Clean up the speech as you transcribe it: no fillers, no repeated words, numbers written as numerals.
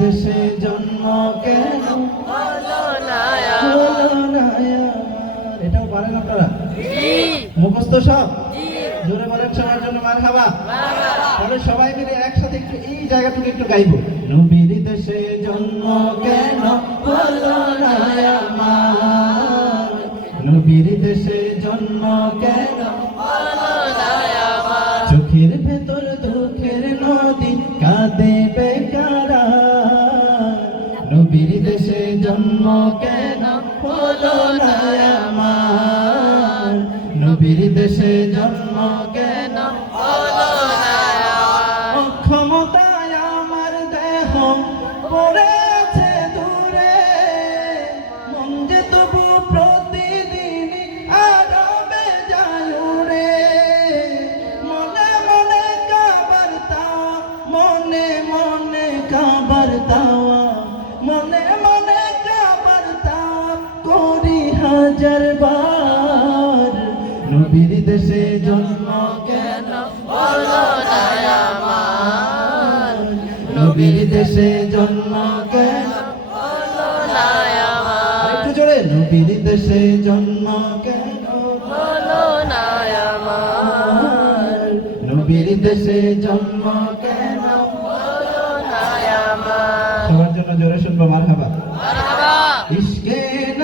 দেশে জন্ম কেন হলো না হলো না আমার। এটাও পারেন আপনারা? মুখস্থ সব? জোরে বলেন সবার জন্য মারহাবা। তাহলে সবাই মিলে একসাথে একটু এই জায়গাটুকু একটু গাইবো। নবীর দেশে জন্ম কেন হলো না আমার, নবীর দেশে জন্ম কেন হলো না আমার। চোখের ভেতর দুঃখের নদী কাঁদে বেকারা, নবীর দেশে জন্ম কেন হলো না আমার, নবীর দেশে জন্ম কেন হলো না আমার। অক্ষমতায় আমার দেহ পড়ে আছে দূরে, মন যে তবু প্রতিদিন আরবে যায় উড়ে। মনে মনে কাবার তাওয়া, মনে মনে কাবার তাওয়া, মনে মনে কাবার তাওয়া করি হাজার বার, নবীর দেশে জন্ম কেন হলো না আমার। নবীর দেশে জন্ম কেন হলো না আমার। একটু জোরে, নবীর দেশে জন্ম কেন হলো না আমার। নবীর দেশে জন্ম কেন। হলো না আমার। সবার জন্য জোরে শুনবো মারহাবা। মারহাবা।